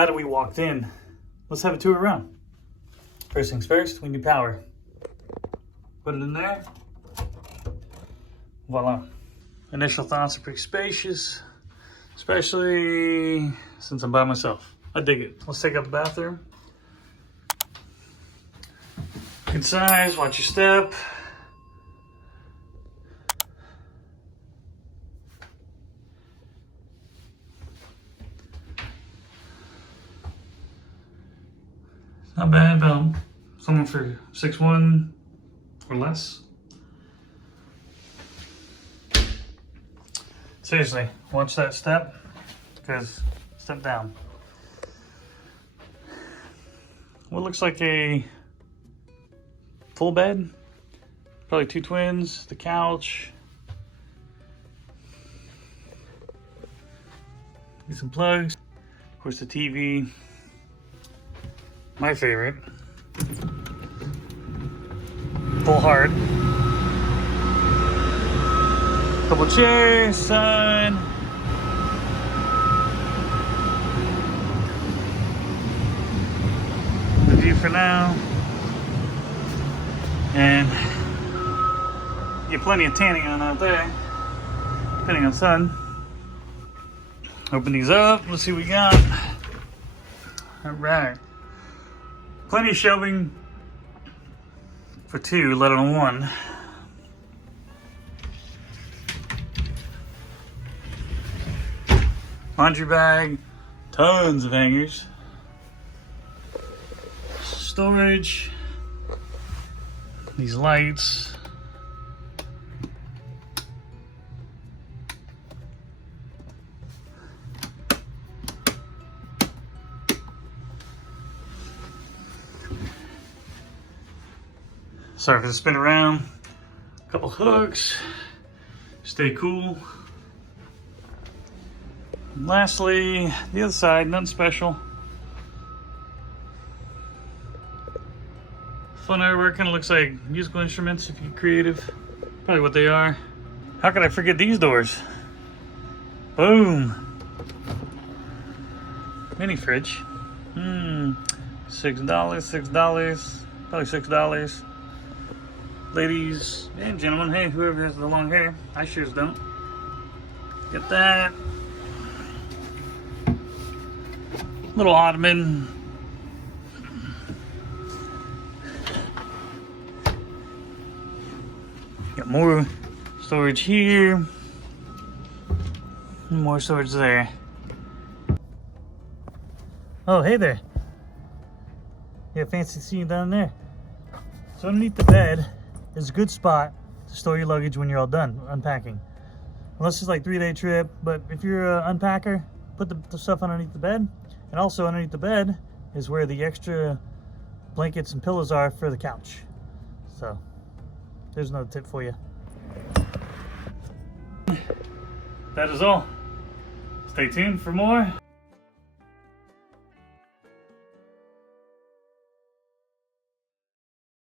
Now that we walked in, let's have a tour around. First things first, we need power. Put it in there. Voila. Initial thoughts are pretty spacious, especially since I'm by myself. I dig it. Let's take out the bathroom. Good size, watch your step. Not bad, about someone for 6'1" or less. Seriously, watch that step, because step down. What looks like a full bed, probably 2 twins, the couch. Get some plugs, of course the TV. My favorite, full hard. Couple chairs, sun. The view for now. And get plenty of tanning on out there, depending on sun. Open these up, let's see what we got. All right. Plenty of shelving for 2, let alone 1. Laundry bag, tons of hangers. Storage. These lights. Sorry for the spin around. A couple hooks. Stay cool. And lastly, the other side, nothing special. Fun artwork, kind of looks like musical instruments if you're creative. Probably what they are. How could I forget these doors? Boom. Mini fridge. $6, $6, probably $6. Ladies and gentlemen, hey, whoever has the long hair, I sure don't. Get that. Little ottoman. Got more storage here. And more storage there. Oh, hey there. You have fancy seeing down there. So underneath the bed is a good spot to store your luggage when you're all done unpacking. Unless it's like 3-day trip, but if you're an unpacker, put the stuff underneath the bed. And also underneath the bed is where the extra blankets and pillows are for the couch. So there's another tip for you. That is all. Stay tuned for more.